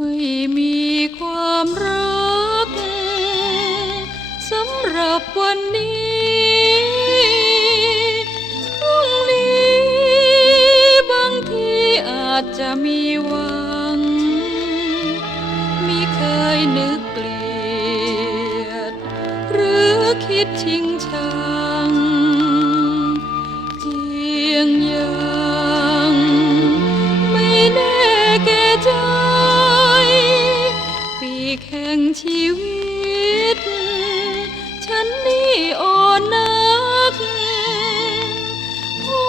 ไม่มีความรักสำหรับวันนี้พรงนี้บางทีอาจจะมีหวังมีเคยนึกเกลียด หรือคิดชิงชัง นักโอ้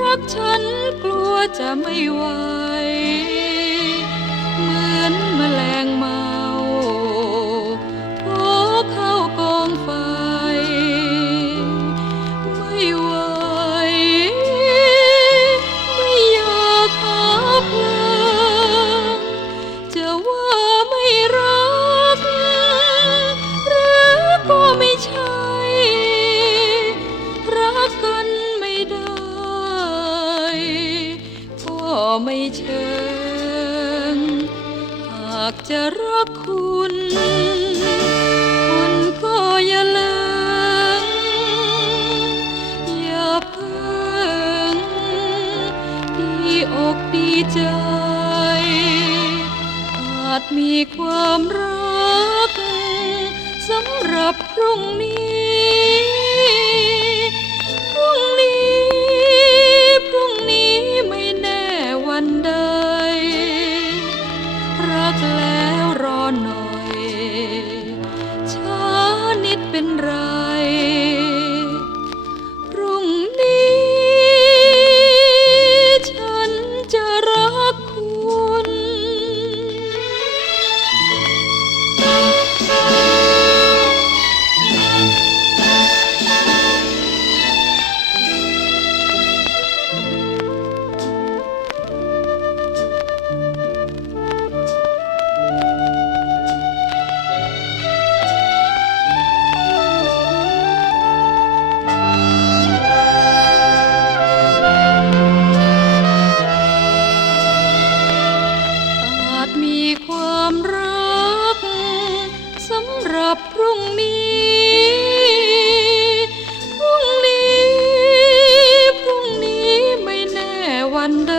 รักฉันกลัวจะไม่ไหว เหมือนแมลงมา ไม่เชิง หากจะรักคุณ คุณก็อย่าเลิงอย่าเพิ่งดีอกดีใจ อาจมีความรักสำหรับพรุ่งนี้ นิ รับพรุ่งนี้พรุ่งนี้พรุ่งนี้ไม่แน่วันเด